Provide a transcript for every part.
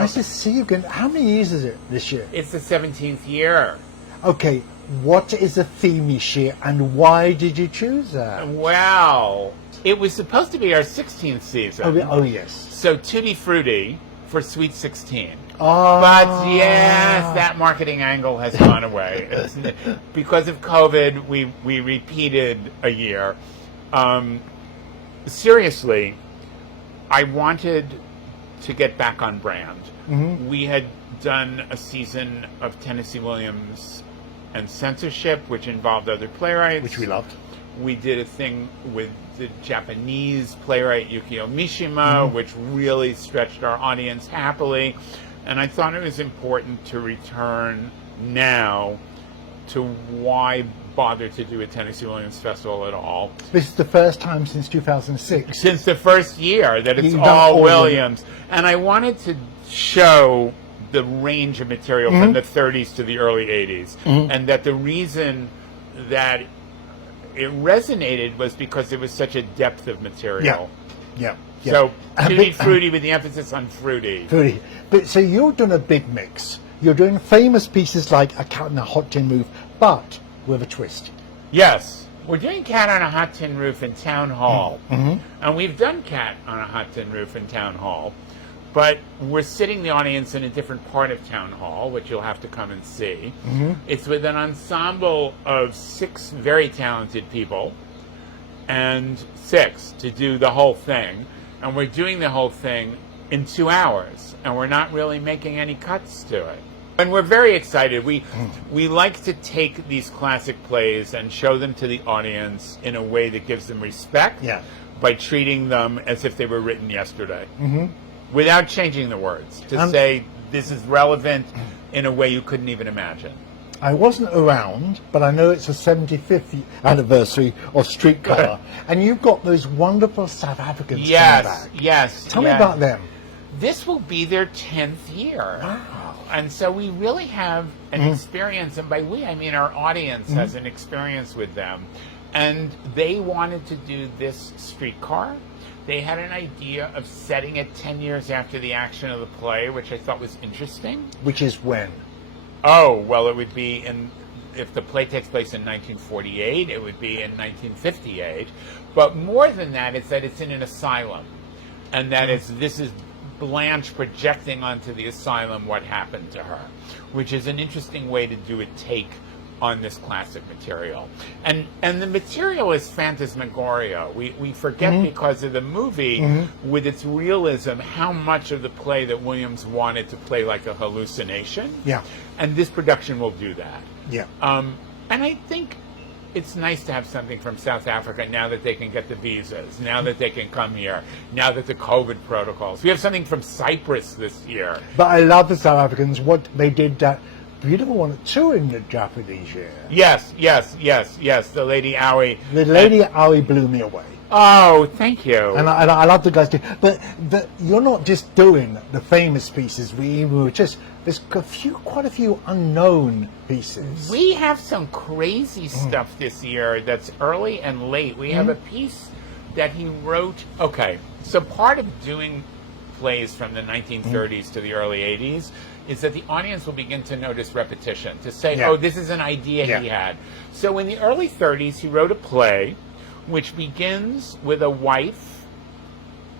Nice to see you again. How many years is it this year? It's the 17th year. Okay, what is the theme this year and why did you choose that? Well, it was supposed to be our 16th season. Oh yes. So Tutti Frutti for Sweet 16. Oh. But yes, that marketing angle has gone away. Because of COVID, we repeated a year. Seriously, I wanted to get back on brand. Mm-hmm. We had done a season of Tennesse Williams and censorship, which involved other playwrights. Which we loved. We did a thing with the Japanese playwright Yukio Mishima, which really stretched our audience happily. And I thought it was important to return now to why bother to do a Tennesse Williams festival at all. This is the first time since 2006. Since the first year that it's You've done all all Williams. And I wanted to show the range of material from the 30s to the early 80s. And that the reason that it resonated was because there was such a depth of material. Yeah. So, Tutti Frutti with the emphasis on fruity. Fruity. But so you're doing a big mix. You're doing famous pieces like A Cat on a Hot Tin Roof, but with a twist. Yes. We're doing Cat on a Hot Tin Roof in Town Hall. And we've done Cat on a Hot Tin Roof in Town Hall. But we're sitting the audience in a different part of Town Hall, which you'll have to come and see. It's with an ensemble of 6 very talented people, and 6 to do the whole thing. And we're doing the whole thing in 2 hours, and we're not really making any cuts to it. And we're very excited. We like to take these classic plays and show them to the audience in a way that gives them respect by treating them as if they were written yesterday. Without changing the words, to say this is relevant in a way you couldn't even imagine. I wasn't around, but I know it's the 75th anniversary of Streetcar, and you've got those wonderful South Africans coming back. Yes. Tell me about them. This will be their 10th year. Wow. And so we really have an experience, and by we, I mean our audience has an experience with them. And they wanted to do this Streetcar. They had an idea of setting it 10 years after the action of the play, which I thought was interesting. Which is when? Oh, well, it would be if the play takes place in 1948, it would be in 1958. But more than that, it's that it's in an asylum. And that this is Blanche projecting onto the asylum what happened to her, which is an interesting way to do a take on this classic material. And the material is phantasmagoria. We forget because of the movie, with its realism, how much of the play that Williams wanted to play like a hallucination. Yeah. And this production will do that. Yeah. And I think it's nice to have something from South Africa now that they can get the visas, now that they can come here, now that the COVID protocols. We have something from Cyprus this year. But I love the South Africans, what they did that beautiful one too in the Japanese year. Yes. The Lady Owie. The Lady Owie blew me away. Oh, thank you. And I love the guys too. But you're not just doing the famous pieces. There's quite a few unknown pieces. We have some crazy stuff this year that's early and late. We have a piece that he wrote. Okay, so part of doing plays from the 1930s to the early 80s is that the audience will begin to notice repetition, to say, oh, this is an idea he had. So in the early 30s, he wrote a play which begins with a wife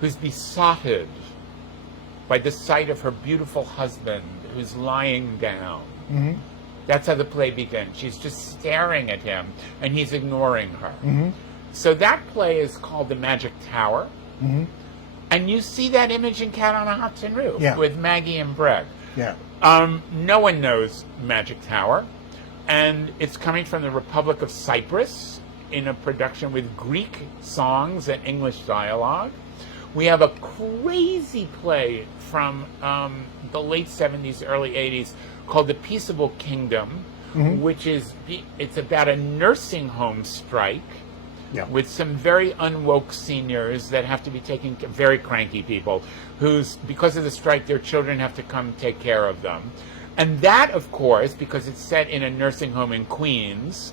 who's besotted by the sight of her beautiful husband who's lying down. That's how the play begins. She's just staring at him, and he's ignoring her. So that play is called The Magic Tower. And you see that image in Cat on a Hot Tin Roof with Maggie and Breg. No one knows Magic Tower, and it's coming from the Republic of Cyprus in a production with Greek songs and English dialogue. We have a crazy play from the late 70s, early 80s called The Peaceable Kingdom, which it's about a nursing home strike with some very unwoke seniors that have to be taking, very cranky people, because of the strike, their children have to come take care of them. And that, of course, because it's set in a nursing home in Queens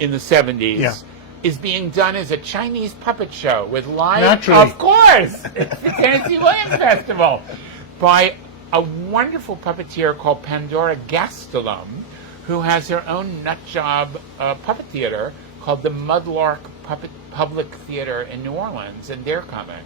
in the 70s, is being done as a Chinese puppet show with live... Naturally. Of course! It's the Tennesse Williams Festival! By a wonderful puppeteer called Pandora Gastelum, who has her own nutjob puppet theater called the Mudlark Public Theater in New Orleans, and they're coming.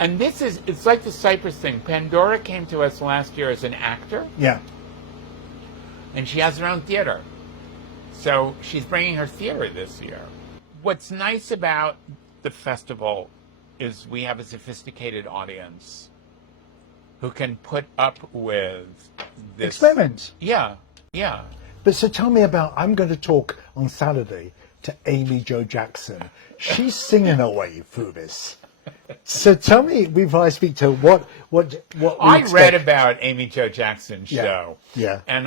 And it's like the Cypress thing. Pandora came to us last year as an actor. Yeah. And she has her own theater. So she's bringing her theater this year. What's nice about the festival is we have a sophisticated audience who can put up with this. Experiments. Yeah, yeah. But so tell me about, I'm going to talk on Saturday to Amy Jo Jackson. She's singing away through this. So tell me, before I speak to what I read about Amy Jo Jackson's show. Yeah. And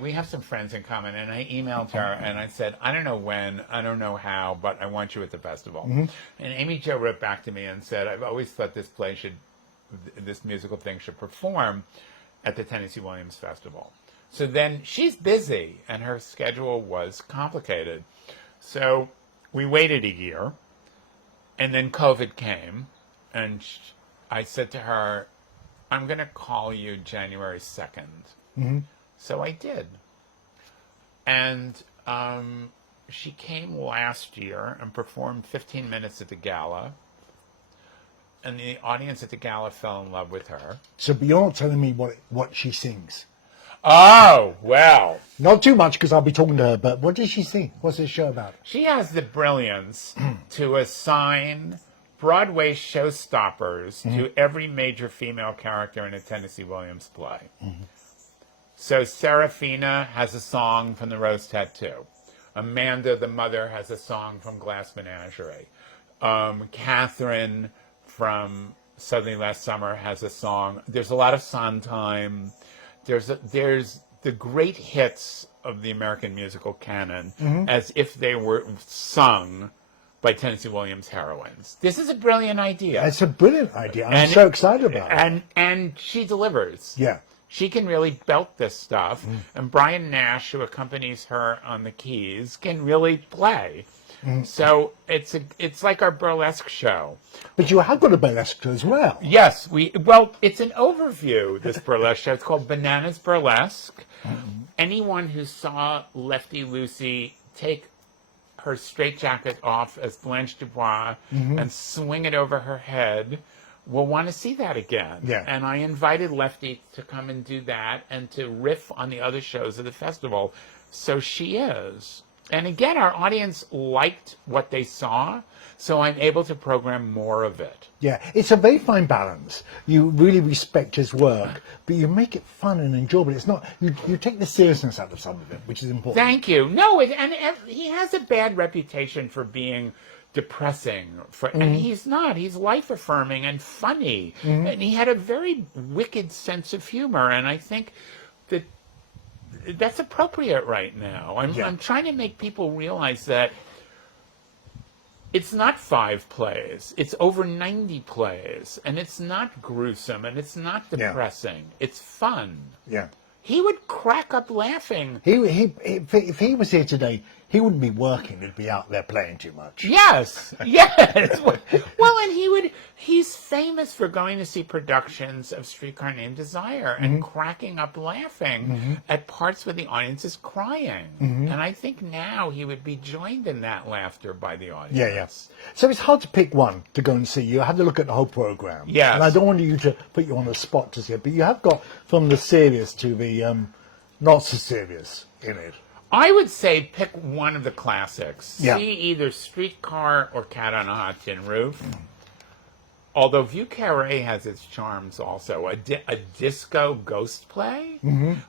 we have some friends in common, and I emailed her and I said, I don't know when, I don't know how, but I want you at the festival. Mm-hmm. And Amy Jo wrote back to me and said, I've always thought this musical thing should perform at the Tennesse Williams Festival. So then she's busy, and her schedule was complicated. So we waited a year. And then COVID came, and I said to her, I'm going to call you January 2nd. Mm-hmm. So I did. And she came last year and performed 15 minutes at the gala. And the audience at the gala fell in love with her. So but you're not telling me what she sings. Oh, well. Not too much, because I'll be talking to her, but what does she sing? What's this show about? She has the brilliance to assign Broadway showstoppers to every major female character in a Tennesse Williams play. Mm-hmm. So Serafina has a song from The Rose Tattoo. Amanda, the mother, has a song from Glass Menagerie. Catherine from Suddenly Last Summer has a song. There's a lot of Sondheim. There's the great hits of the American musical canon as if they were sung by Tennesse Williams heroines. This is a brilliant idea. It's a brilliant idea. I'm so excited about it. And she delivers. Yeah. She can really belt this stuff. And Brian Nash, who accompanies her on the keys, can really play. So it's like our burlesque show. But you have got a burlesque as well. Yes, it's an overview, this burlesque show. It's called Bananas Burlesque. Anyone who saw Lefty Lucy take her straitjacket off as Blanche Dubois and swing it over her head will want to see that again. Yeah. And I invited Lefty to come and do that and to riff on the other shows of the festival. So she is. And again, our audience liked what they saw, so I'm able to program more of it. Yeah, it's a very fine balance. You really respect his work, but you make it fun and enjoyable. It's not, you take the seriousness out of some of it, which is important. Thank you. No, he has a bad reputation for being depressing, and he's not. He's life-affirming and funny, and he had a very wicked sense of humor, and I think that's appropriate right now. I'm trying to make people realize that it's not 5 plays. It's over 90 plays. And it's not gruesome. And it's not depressing. It's fun. Yeah. He would crack up laughing. If he was here today, he wouldn't be working. He'd be out there playing too much. Yes. Yes. Well, and he's famous for going to see productions of Streetcar Named Desire and cracking up laughing at parts where the audience is crying. And I think now he would be joined in that laughter by the audience. Yeah, yes. So it's hard to pick one to go and see. You have to look at the whole program. Yes. And I don't want you to put you on the spot to see it, but you have got from the serious to the not so serious in it. I would say pick one of the classics. Yeah. See either Streetcar or Cat on a Hot Tin Roof. Although Vieux Carré has its charms also. A disco ghost play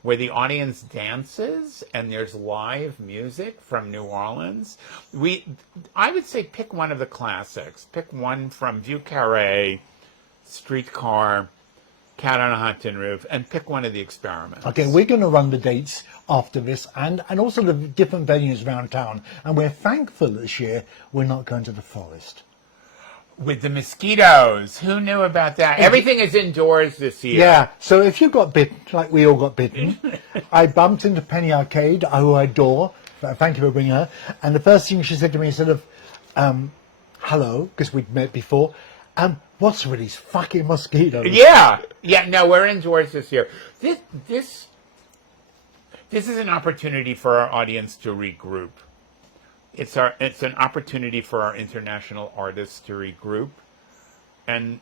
where the audience dances and there's live music from New Orleans. I would say pick one of the classics. Pick one from Vieux Carré, Streetcar, Cat on a Hot Tin Roof, and pick one of the experiments. Okay, we're going to run the dates after this and also the different venues around town. And we're thankful this year we're not going to the forest. With the mosquitoes. Who knew about that? Everything is indoors this year. Yeah, so if you got bitten, like we all got bitten, I bumped into Penny Arcade, who I adore. Thank you for bringing her. And the first thing she said to me instead of hello, because we'd met before, What's with these fucking mosquitoes? Yeah. No, we're indoors this year. This is an opportunity for our audience to regroup. It's an opportunity for our international artists to regroup, and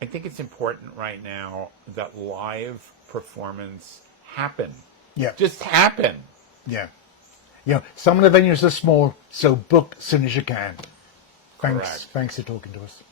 I think it's important right now that live performance happen. Yeah. Just happen. Yeah. Some of the venues are small, so book as soon as you can. Thanks. Correct. Thanks for talking to us.